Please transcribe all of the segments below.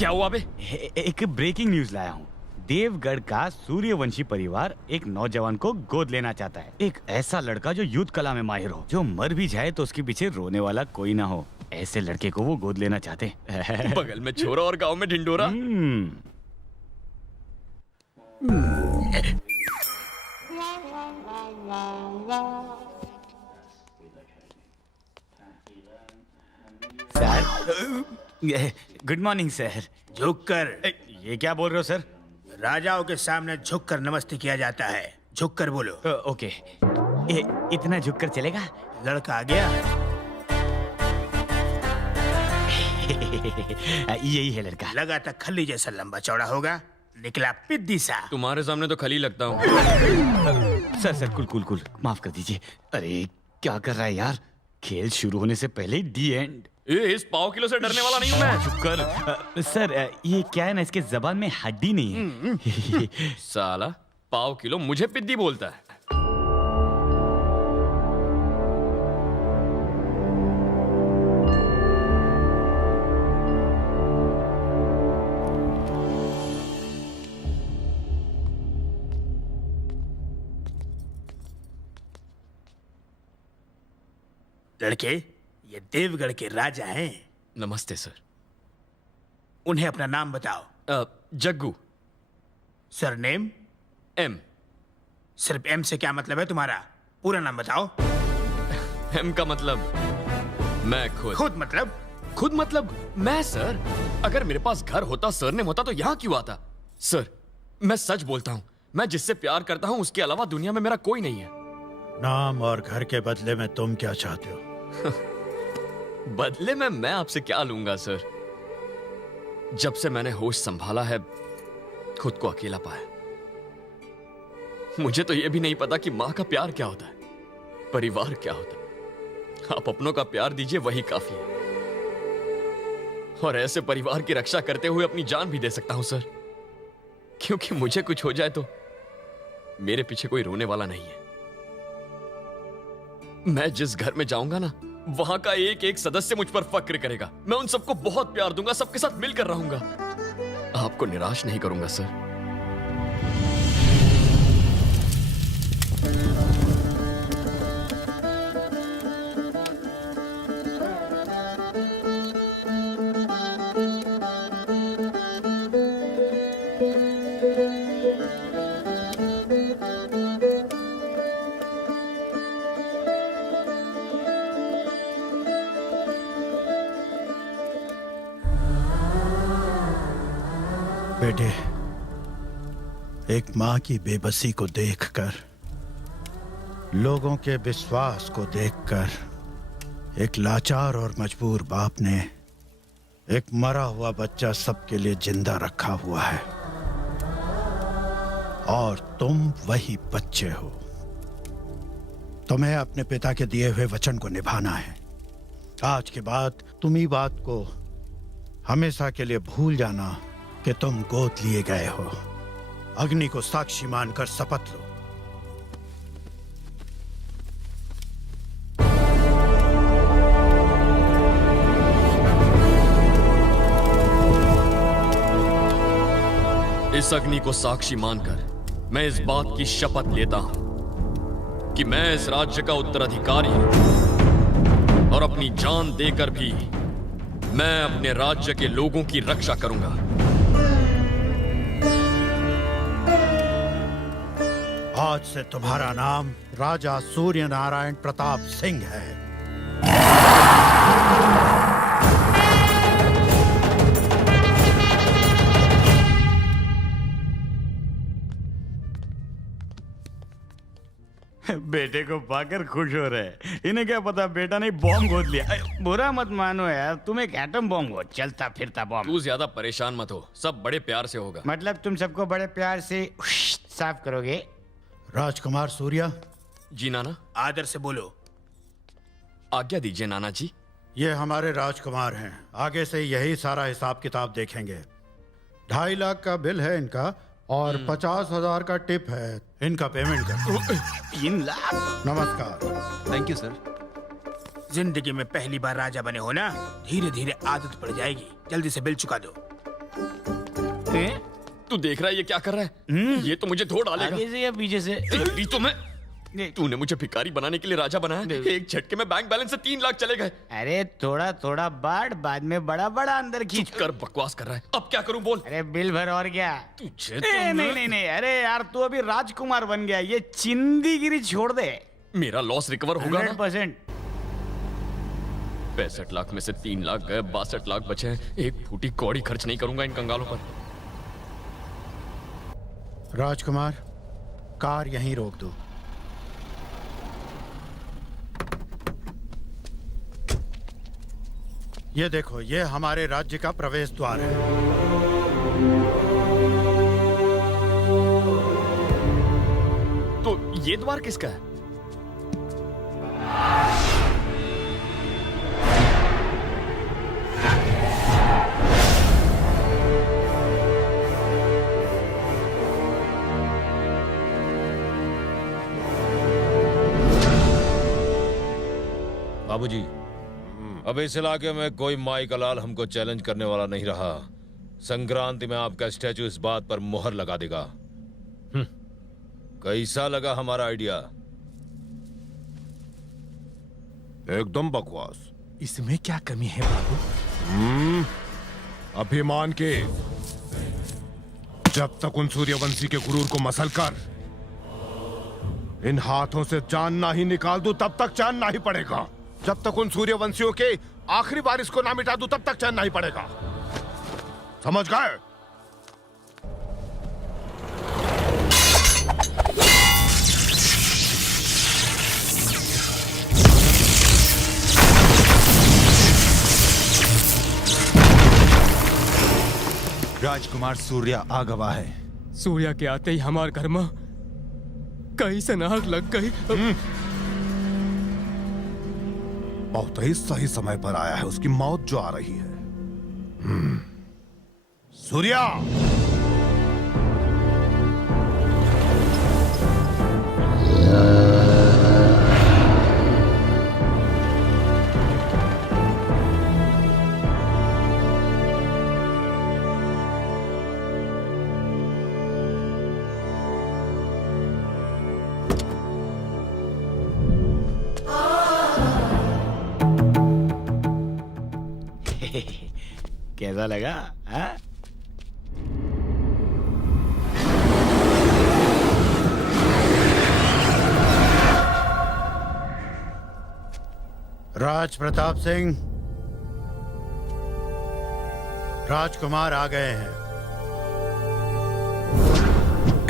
क्या हुआ बे? एक ब्रेकिंग न्यूज लाया हूँ। देवगढ़ का सूर्यवंशी परिवार एक नौजवान को गोद लेना चाहता है। एक ऐसा लड़का जो युद्ध कला में माहिर हो, जो मर भी जाए तो उसके पीछे रोने वाला कोई ना हो। ऐसे लड़के को वो गोद लेना चाहते। बगल में छोरा और गांव में ढिंडोरा। Sir, good morning sir. झुककर। ये क्या बोल रहे हो सर? राजाओं के सामने झुककर नमस्ते किया जाता है। झुककर बोलो। ओके। इतना झुककर चलेगा? लड़का आ गया। यही है लड़का। लगा था खली जैसा लंबा चौड़ा होगा, निकला पिद्दी सा। तुम्हारे सामने तो खली लगता हूँ। सर कुल माफ कर दीजिए। अरे क्या कर रहा है यार? खेल शुरू होने से पहले दी एंड। इस पाव किलो से डरने वाला नहीं हूँ मैं। चुप कर। सर ये क्या है ना, इसके जबान में हड्डी नहीं है। साला पाव किलो मुझे पिद्दी बोलता है। लड़के, ये देवगढ़ के राजा हैं। नमस्ते सर। उन्हें अपना नाम बताओ। जग्गू। सरनेम? एम। सिर्फ एम से क्या मतलब है तुम्हारा? पूरा नाम बताओ। एम का मतलब मैं खुद। खुद मतलब? खुद मतलब मैं सर। अगर मेरे पास घर होता, सरनेम होता तो यहाँ क्यों आता? सर मैं सच बोलता हूँ, मैं जिससे प्यार करता हूँ उसके अलावा दुनिया में मेरा कोई नहीं है। नाम और घर के बदले में तुम क्या चाहते हो? बदले में मैं आपसे क्या लूंगा सर? जब से मैंने होश संभाला है, खुद को अकेला पाया। मुझे तो यह भी नहीं पता कि मां का प्यार क्या होता है, परिवार क्या होता है। आप अपनों का प्यार दीजिए, वही काफी है। और ऐसे परिवार की रक्षा करते हुए अपनी जान भी दे सकता हूं सर, क्योंकि मुझे कुछ हो जाए तो मेरे पीछे कोई रोने वाला नहीं है। मैं जिस घर में जाऊंगा ना, वहां का एक एक सदस्य मुझ पर फक्र करेगा। मैं उन सबको बहुत प्यार दूंगा, सबके साथ मिलकर रहूंगा। आपको निराश नहीं करूंगा सर। बेटे, एक मां की बेबसी को देखकर, लोगों के विश्वास को देखकर, एक लाचार और मजबूर बाप ने एक मरा हुआ बच्चा सबके लिए जिंदा रखा हुआ है। और तुम वही बच्चे हो। तुम्हें अपने पिता के दिए हुए वचन को निभाना है। आज के बाद तुम ही बात को हमेशा के लिए भूल जाना कि तुम गोद लिए गए हो। अग्नि को साक्षी मानकर शपथ लो। इस अग्नि को साक्षी मानकर मैं इस बात की शपथ लेता हूं कि मैं इस राज्य का उत्तराधिकारी हूं और अपनी जान देकर भी मैं अपने राज्य के लोगों की रक्षा करूंगा। आज से तुम्हारा नाम राजा सूर्य नारायण प्रताप सिंह है। बेटे को पाकर खुश हो रहे। इन्हें क्या पता बेटा ने बॉम्ब गोद लिया। बुरा मत मानो यार, तुम एक एटम बॉम्ब हो, चलता फिरता बॉम्ब। तू ज्यादा परेशान मत हो, सब बड़े प्यार से होगा। मतलब तुम सबको बड़े प्यार से साफ करोगे? राजकुमार सूर्या। जी नाना। आदर से बोलो। आज्ञा दीजिए नाना जी। ये हमारे राजकुमार हैं। आगे से यही सारा हिसाब किताब देखेंगे। 2.5 लाख का बिल है इनका और 50,000 का टिप है। इनका पेमेंट कर। 3 लाख। नमस्कार। Thank you sir. जिंदगी में पहली बार राजा बने हो ना, धीरे धीरे आदत पड़ जाएगी। जल्दी से बिल चुका दो। तू देख रहा है ये क्या कर रहा है? ये तो मुझे धो डालेगा। आगे से या पीछे से? तेरी तो मैं तूने मुझे भिखारी बनाने के लिए राजा बनाया। एक झटके में बैंक बैलेंस से 3 लाख चले गए। अरे थोड़ा थोड़ा बांट, बाद में बड़ा बड़ा अंदर चुप खींच। कर, बकवास कर रहा है। अब क्या करूं बोल। अरे बिल भर और क्या। तुझे नहीं नहीं नहीं नहीं, अरे यार तू अभी राजकुमार बन गया, ये चिंदीगिरी छोड़ दे। मेरा लॉस रिकवर होगा ना? 100%। 65 लाख में से 3 लाख गए, 62 लाख बचे हैं। एक फूटी कौड़ी खर्च नहीं करूंगा इन कंगालों पर। राजकुमार, कार यहीं रोक दो। ये देखो, ये हमारे राज्य का प्रवेश द्वार है। तो ये द्वार किसका है? बाबूजी, अब इस इलाके में कोई माई का लाल हमको चैलेंज करने वाला नहीं रहा। संक्रांति में आपका स्टैचू इस बात पर मोहर लगा देगा। कैसा लगा हमारा आइडिया? एकदम बकवास। इसमें क्या कमी है बाबू? अभिमान के जब तक उन सूर्यवंशी के गुरूर को मसल कर इन हाथों से जान ना ही निकाल दूं, तब तक चैन ना ही पड़ेगा। जब तक उन सूर्यवंशियों के आखिरी बारिश को ना मिटा दूं, तब तक चैन नहीं पड़ेगा। समझ गए? राजकुमार सूर्या आ गवा है। सूर्या के आते ही हमारे घर में कहीं से नाक लग गई। बहुत ही सही समय पर आया है उसकी मौत जो आ रही है। सूर्या, कैसा लगा? हाँ? राज प्रताप सिंह, राजकुमार आ गए हैं।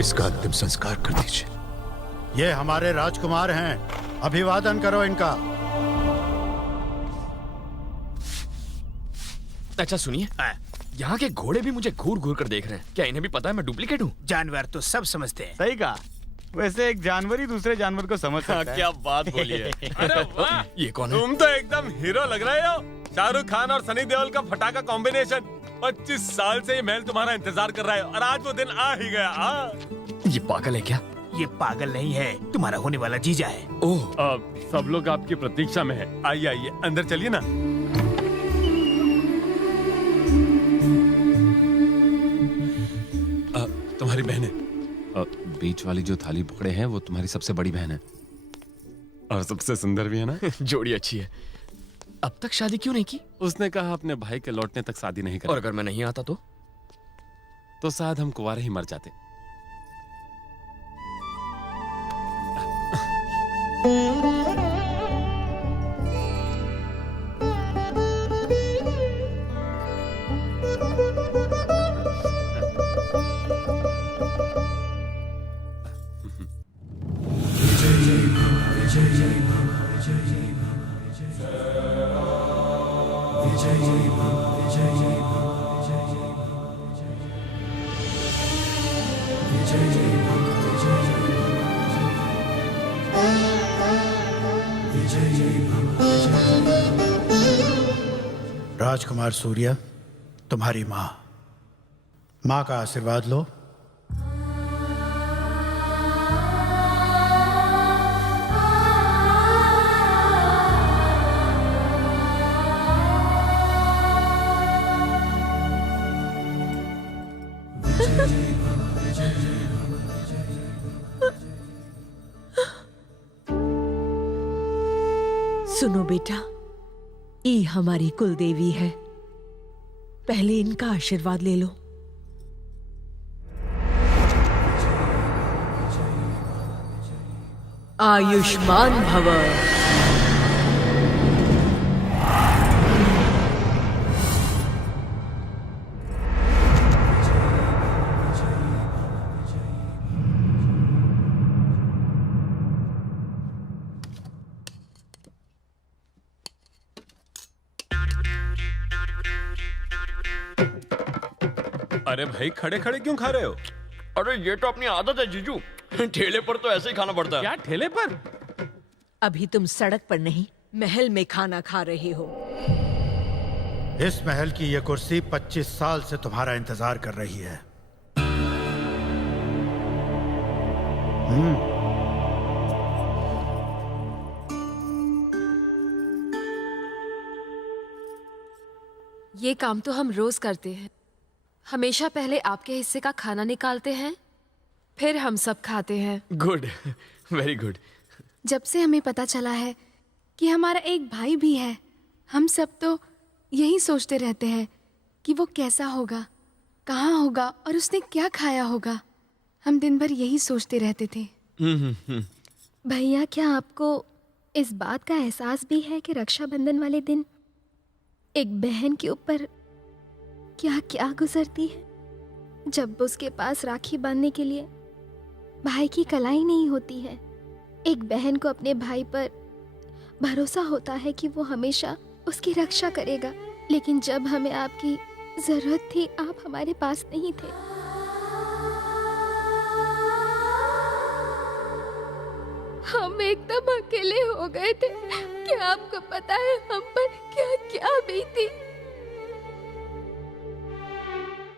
इसका अंतिम संस्कार कर दीजिए। ये हमारे राजकुमार हैं, अभिवादन करो इनका। अच्छा सुनिए, यहाँ के घोड़े भी मुझे घूर घूर कर देख रहे हैं। क्या इन्हें भी पता है मैं डुप्लीकेट हूँ? जानवर तो सब समझते हैं। सही कहा। वैसे एक जानवर ही दूसरे जानवर को समझ सकता है। क्या बात बोली है। अरे वाह, ये कौन है? तुम तो एकदम हीरो लग रहे हो। शाहरुख खान और सनी देओल का फटाका कॉम्बिनेशन। 25 साल से ये महल तुम्हारा इंतजार कर रहा है और आज वो दिन आ ही गया। ये पागल है क्या? ये पागल नहीं है, तुम्हारा होने वाला जीजा है। ओह, सब लोग आपकी प्रतीक्षा में है। आइए आइए, अंदर चलिए ना। तुम्हारी बहन है। बीच वाली जो थाली पकड़े हैं वो तुम्हारी सबसे बड़ी बहन है और सबसे सुंदर भी है ना। जोड़ी अच्छी है। अब तक शादी क्यों नहीं की? उसने कहा अपने भाई के लौटने तक शादी नहीं और करेगी। अगर मैं नहीं आता तो शायद हम कुंवारे ही मर जाते। राजकुमार सूर्या, तुम्हारी माँ का आशीर्वाद लो। सुनो बेटा, ये हमारी कुल देवी है, पहले इनका आशीर्वाद ले लो। आयुष्मान भव। अरे भाई, खड़े खड़े क्यों खा रहे हो? अरे ये तो अपनी आदत है जीजू, ठेले पर तो ऐसे ही खाना पड़ता है। क्या ठेले पर? अभी तुम सड़क पर नहीं, महल में खाना खा रहे हो। इस महल की ये कुर्सी 25 साल से तुम्हारा इंतजार कर रही है। ये काम तो हम रोज करते हैं। हमेशा पहले आपके हिस्से का खाना निकालते हैं, फिर हम सब खाते हैं। Good, very good. जब से हमें पता चला है कि हमारा एक भाई भी है, हम सब तो यही सोचते रहते हैं कि वो कैसा होगा, कहाँ होगा और उसने क्या खाया होगा। हम दिन भर यही सोचते रहते थे। भैया, क्या आपको इस बात का एहसास भी है कि रक्षाबंधन वाले दिन एक बहन के ऊपर क्या क्या गुजरती है, जब उसके पास राखी बांधने के लिए भाई की कलाई नहीं होती है। एक बहन को अपने भाई पर भरोसा होता है कि वो हमेशा उसकी रक्षा करेगा, लेकिन जब हमें आपकी जरूरत थी, आप हमारे पास नहीं थे। हम एकदम अकेले हो गए थे। क्या आपको पता है हम पर क्या